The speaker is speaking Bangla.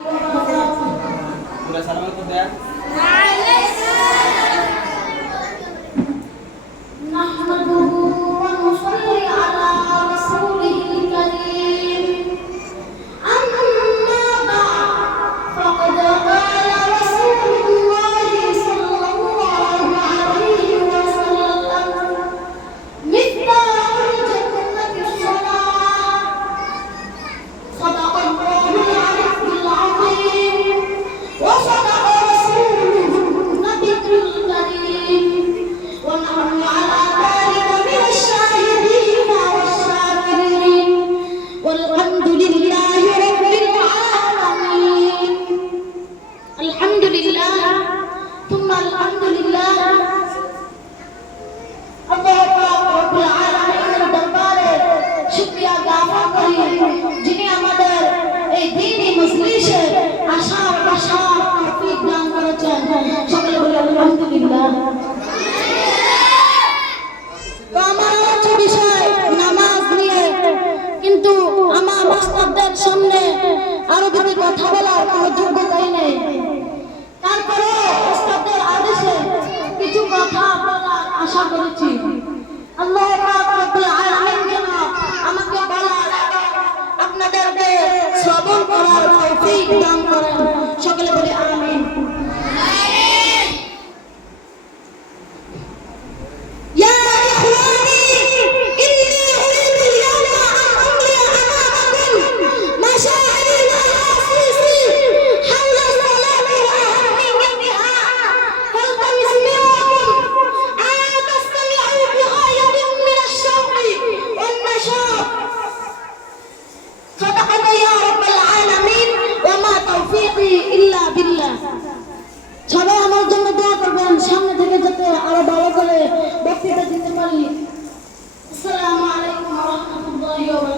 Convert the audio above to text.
पूरा सलाम को दे সামনে আরো যদি কথা বলার কোনো যোগ্যতাই নেই। তারপরে ওস্তাদের আদেশে কিছু কথা বলার আশা করেছি। আল্লাহ পাক রব্বুল আলামিন যেন আমাকে বলার আপনাদেরকে শ্রবণ করার তৌফিক দান করেন। সকলে বলি আমিন। সবাই আমার জন্য দোয়া করবেন, সামনে থেকে যাতে আরো ভালো করে বক্তৃতা দিতে পারি। আসসালামু আলাইকুম ওয়া রাহমাতুল্লাহি ওয়া বারাকাতুহু।